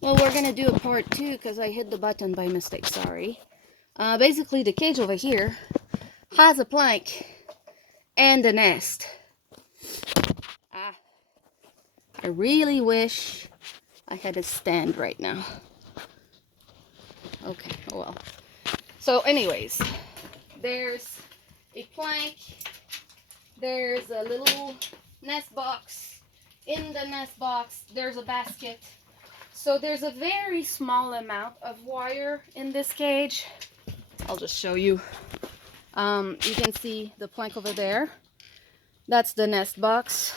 Well, we're gonna do a part two because I hit the button by mistake, sorry. Basically, the cage over here has a plank and a nest. Ah, I really wish I had a stand right now. Okay, oh well. So anyways, there's a plank, there's a little nest box. In the nest box, there's a basket. So there's a very small amount of wire in this cage. I'll just show you. You can see the plank over there. That's the nest box.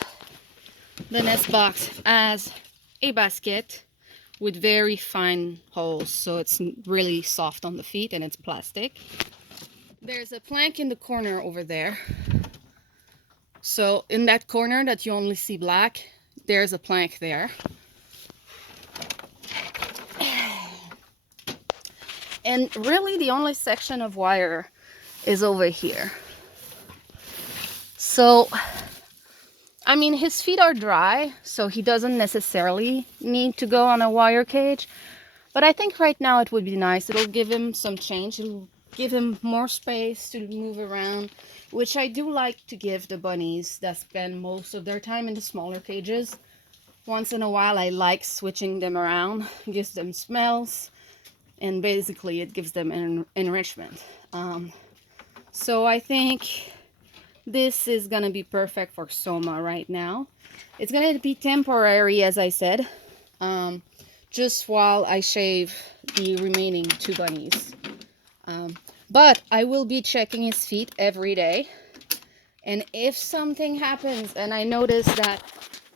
The nest box has a basket with very fine holes, so it's really soft on the feet and it's plastic. There's a plank in the corner over there. So in that corner that you only see black, there's a plank there. And really the only section of wire is over here. So, I mean, his feet are dry, so he doesn't necessarily need to go on a wire cage. But I think right now it would be nice. It'll give him some change. It'll give him more space to move around, which I do like to give the bunnies that spend most of their time in the smaller cages. Once in a while, I like switching them around. It gives them smells, and basically it gives them an enrichment. So I think this is gonna be perfect for Soma right now. It's gonna be temporary, as I said, just while I shave the remaining two bunnies. But I will be checking his feet every day. And if something happens and I notice that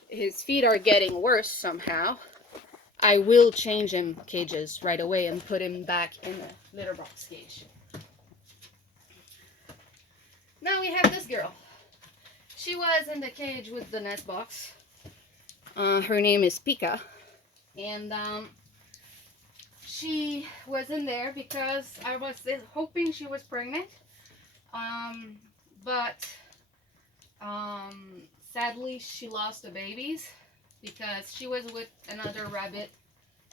his feet are getting worse somehow, I will change him cages right away and put him back in the litter box cage. Now we have this girl. She was in the cage with the nest box. Her name is Pika. And she was in there because I was hoping she was pregnant. But sadly she lost the babies because she was with another rabbit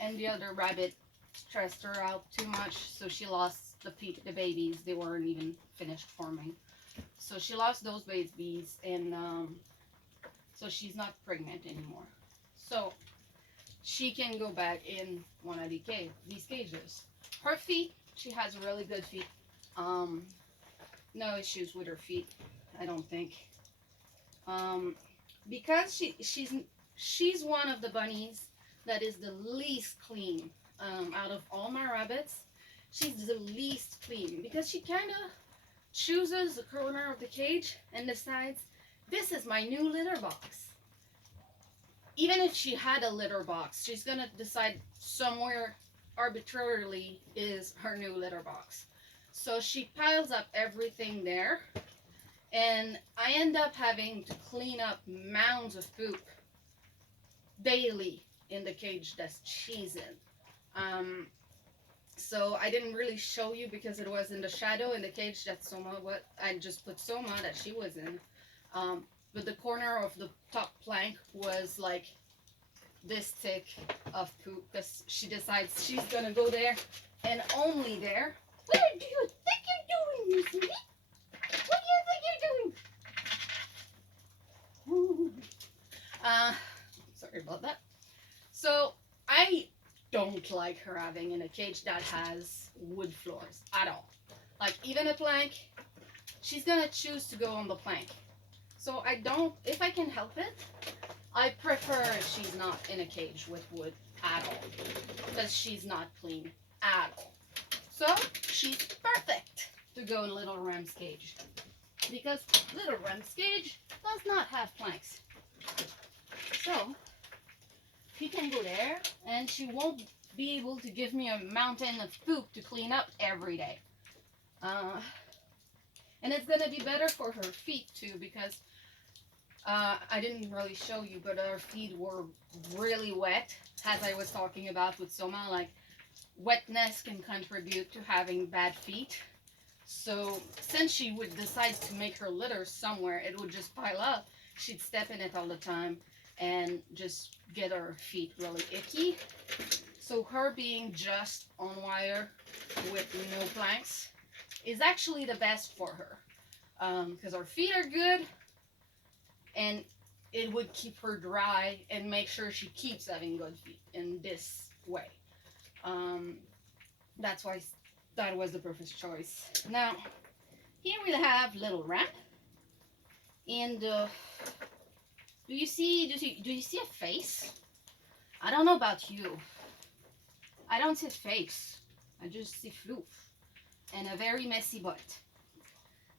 and the other rabbit stressed her out too much, so she lost the babies. They weren't even finished forming. So she lost those babies, and so she's not pregnant anymore. So she can go back in one of these cages. Her feet, she has really good feet. No issues with her feet, I don't think. Because she's one of the bunnies that is the least clean out of all my rabbits. She's the least clean because she kind of chooses the corner of the cage and decides, this is my new litter box. Even if she had a litter box, she's gonna decide somewhere arbitrarily is her new litter box. So she piles up everything there, and I end up having to clean up mounds of poop daily in the cage that she's in. So I didn't really show you because it was in the shadow in the cage that I just put Soma that she was in. But the corner of the top plank was like this thick of poop because she decides she's gonna go there and only there. What do you think you're doing, Lucy? What do you think you're doing? Sorry about that. So I don't like her having in a cage that has wood floors at all. Like even a plank, she's gonna choose to go on the plank. So I don't, if I can help it, I prefer she's not in a cage with wood at all. Because she's not clean at all. So she's perfect to go in Little Ram's cage. Because Little Ram's cage does not have planks. So she can go there and she won't be able to give me a mountain of poop to clean up every day. And it's gonna be better for her feet too because I didn't really show you, but her feet were really wet, as I was talking about with Soma. Like, wetness can contribute to having bad feet. So, since she would decide to make her litter somewhere, it would just pile up. She'd step in it all the time and just get her feet really icky. So her being just on wire with no planks is actually the best for her, because her feet are good, and it would keep her dry and make sure she keeps having good feet in this way. Um, that's why that was the perfect choice. Now, here we have little ramp, and do you see a face? I don't know about you. I don't see a face. I just see floof and a very messy butt.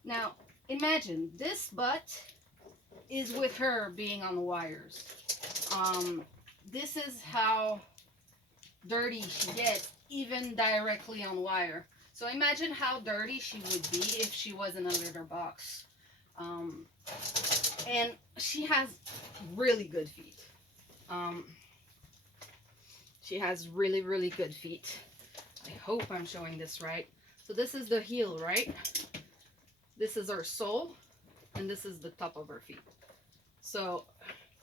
Now, imagine this butt is with her being on the wires. This is how dirty she gets, even directly on wire. So imagine how dirty she would be if she was in a litter box. And she has really good feet. She has really, really good feet. I hope I'm showing this right. So this is the heel, right? This is her sole, and this is the top of her feet. So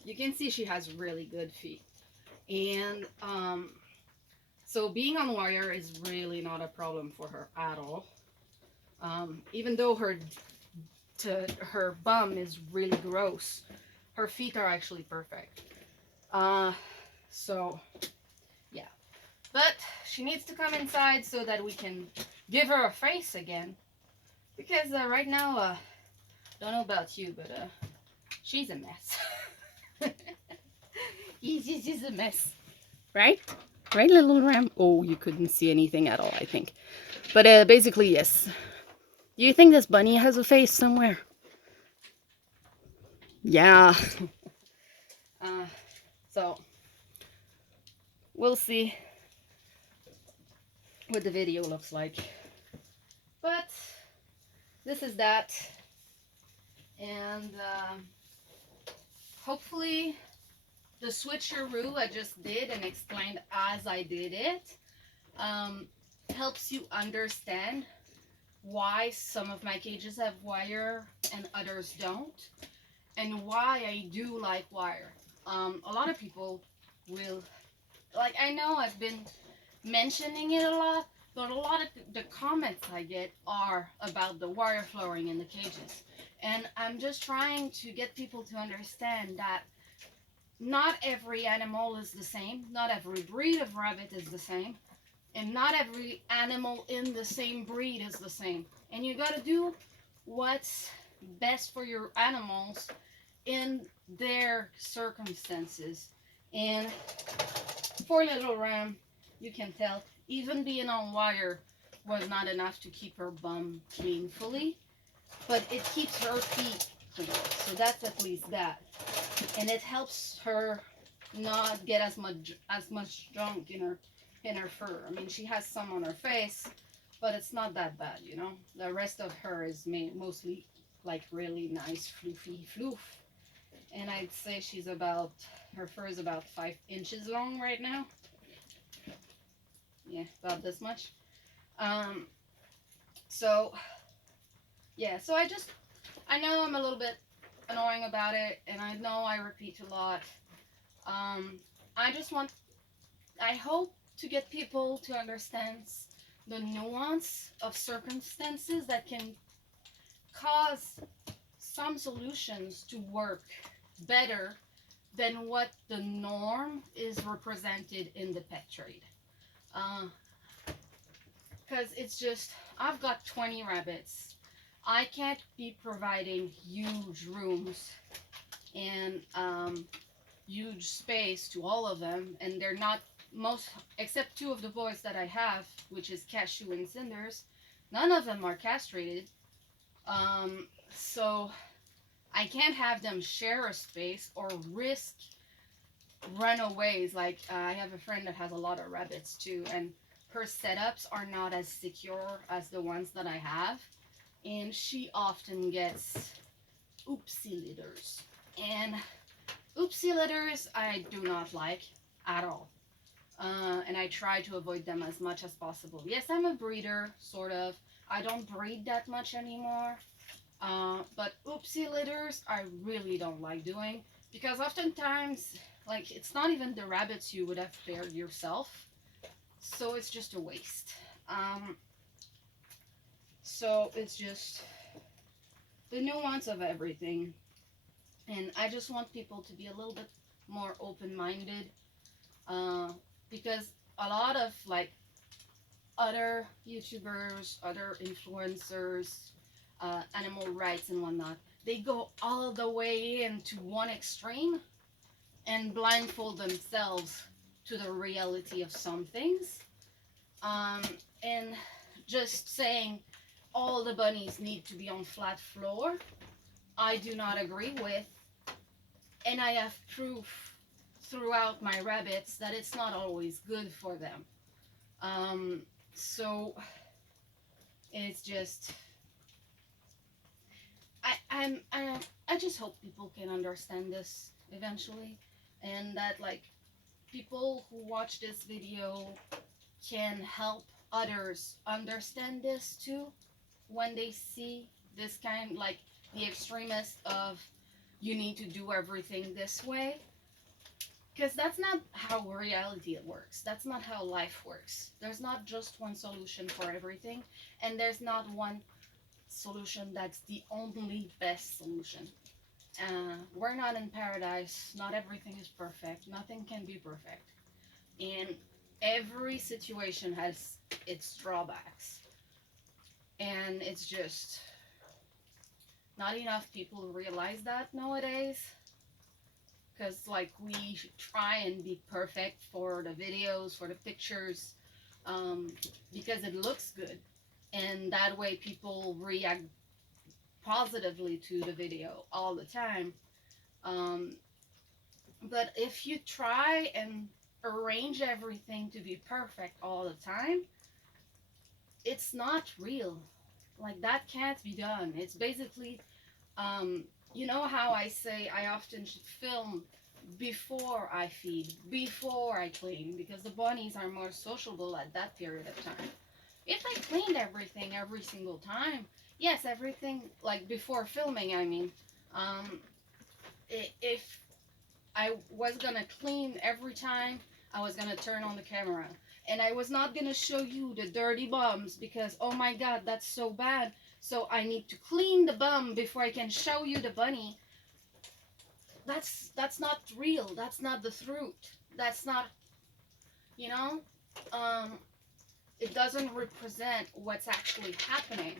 you can see she has really good feet. And so being on wire is really not a problem for her at all. Even though her bum is really gross, her feet are actually perfect. So yeah, but she needs to come inside so that we can give her a face again, because right now, don't know about you, but she's a mess. She's a mess, right? Right, little ram? Oh, you couldn't see anything at all, I think. But basically, yes. Do you think this bunny has a face somewhere? Yeah. So, we'll see what the video looks like. But, this is that. And hopefully, the switcheroo I just did and explained as I did it helps you understand why some of my cages have wire and others don't, and why I do like wire. A lot of people will, like, I know I've been mentioning it a lot, but a lot of the comments I get are about the wire flooring in the cages. And I'm just trying to get people to understand that not every animal is the same, not every breed of rabbit is the same, and not every animal in the same breed is the same. And you gotta do what's best for your animals in their circumstances. And for little ram, you can tell, even being on wire was not enough to keep her bum clean fully, but it keeps her feet clean. So that's at least that. And it helps her not get as much junk in her fur. I mean, she has some on her face, but it's not that bad, you know. The rest of her is mostly like really nice floofy floof. And I'd say her fur is about 5 inches long right now. Yeah, about this much. So yeah, so I know I'm a little bit annoying about it, and I know I repeat a lot. I hope to get people to understand the nuance of circumstances that can cause some solutions to work better than what the norm is represented in the pet trade. Because it's just, I've got 20 rabbits. I can't be providing huge rooms and huge space to all of them, and they're not except 2 of the boys that I have, which is Cashew and Cinders. None of them are castrated, so I can't have them share a space or risk runaways. Like I have a friend that has a lot of rabbits too, and her setups are not as secure as the ones that I have, and she often gets oopsie litters. And oopsie litters I do not like at all. And I try to avoid them as much as possible. Yes, I'm a breeder, sort of. I don't breed that much anymore. But oopsie litters I really don't like doing, because oftentimes, like, it's not even the rabbits you would have paired yourself. So it's just a waste. So it's just the nuance of everything. And I just want people to be a little bit more open-minded, uh, because a lot of like other YouTubers, other influencers, animal rights and whatnot, they go all the way into one extreme and blindfold themselves to the reality of some things. Um, and just saying all the bunnies need to be on flat floor, I do not agree with. And I have proof throughout my rabbits that it's not always good for them. Um, so it's just I just hope people can understand this eventually, and that like people who watch this video can help others understand this too when they see this kind, like the extremist of you need to do everything this way, because that's not how reality works. That's not how life works. There's not just one solution for everything, and there's not one solution that's the only best solution. We're not in paradise. Not everything is perfect. Nothing can be perfect. And every situation has its drawbacks. And it's just not enough people realize that nowadays. Because, like, we try and be perfect for the videos, for the pictures, um, because it looks good. And that way people react positively to the video all the time. Um, but if you try and arrange everything to be perfect all the time, it's not real. Like that can't be done. It's basically, um, you know how I say I often should film before I feed, before I clean, because the bunnies are more sociable at that period of time. If I cleaned everything every single time, yes, everything like before filming, I mean, um, if I was gonna clean every time I was gonna turn on the camera. And I was not gonna show you the dirty bums because oh my god, that's so bad. So I need to clean the bum before I can show you the bunny. That's not real. That's not the truth. That's not, you know, um, it doesn't represent what's actually happening.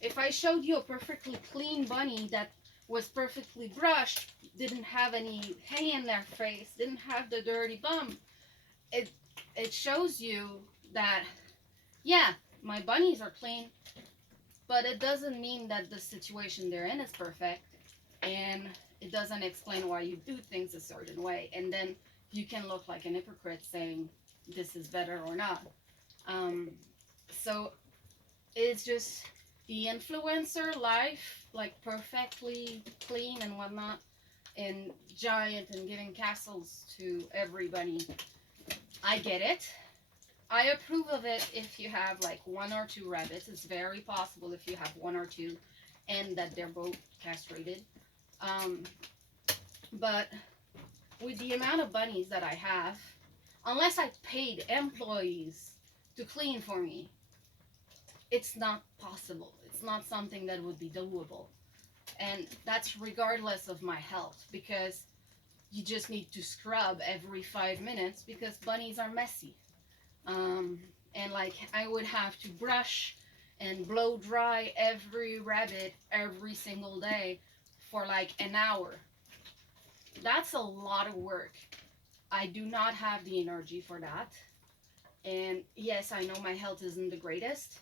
If I showed you a perfectly clean bunny that was perfectly brushed, didn't have any hay in their face, didn't have the dirty bum, it it shows you that yeah, my bunnies are clean, but it doesn't mean that the situation they're in is perfect, and it doesn't explain why you do things a certain way, and then you can look like an hypocrite saying this is better or not. Um, so it's just the influencer life, like perfectly clean and whatnot, and giant and giving castles to everybody. I get it. I approve of it if you have like one or two rabbits. It's very possible if you have one or two and that they're both castrated. Um, but with the amount of bunnies that I have, unless I paid employees to clean for me, it's not possible. It's not something that would be doable. And that's regardless of my health because you just need to scrub every 5 minutes because bunnies are messy. Um, and like I would have to brush and blow dry every rabbit every single day for like an hour. That's a lot of work. I do not have the energy for that. And yes, I know my health isn't the greatest,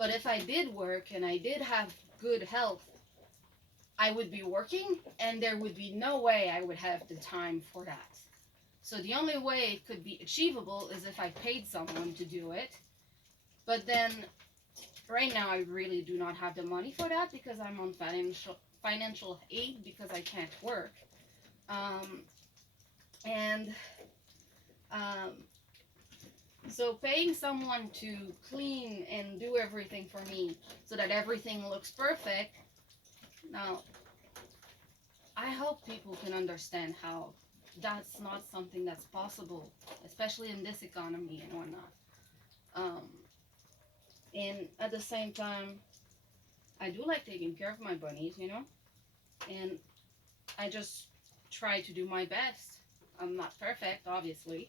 but if I did work and I did have good health, I would be working and there would be no way I would have the time for that. So the only way it could be achievable is if I paid someone to do it. But then right now I really do not have the money for that because I'm on financial aid because I can't work. Um, and um, so paying someone to clean and do everything for me so that everything looks perfect. Now, I hope people can understand how that's not something that's possible, especially in this economy and whatnot. Um, and at the same time, I do like taking care of my bunnies, you know, and I just try to do my best. I'm not perfect, obviously,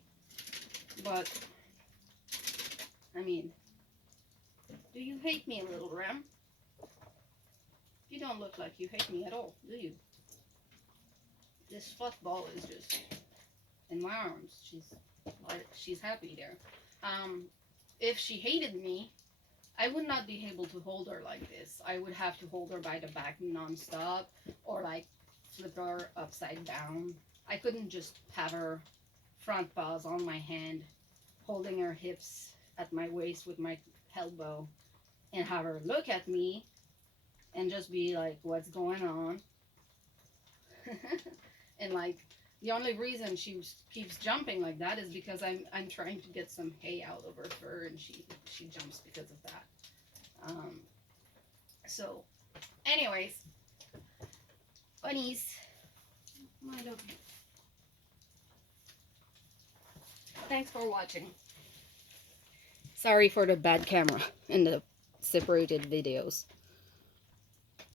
but I mean, do you hate me a little, Ram? You don't look like you hate me at all, do you? This football is just in my arms. She's happy there. Um, if she hated me, I would not be able to hold her like this. I would have to hold her by the back nonstop, or like flip her upside down. I couldn't just have her front paws on my hand, holding her hips at my waist with my elbow, and have her look at me and just be like, "What's going on?" And like the only reason keeps jumping like that is because I'm trying to get some hay out of her fur, and she jumps because of that. Um, so, anyways, bunnies, my love. Thanks for watching. Sorry for the bad camera and the separated videos.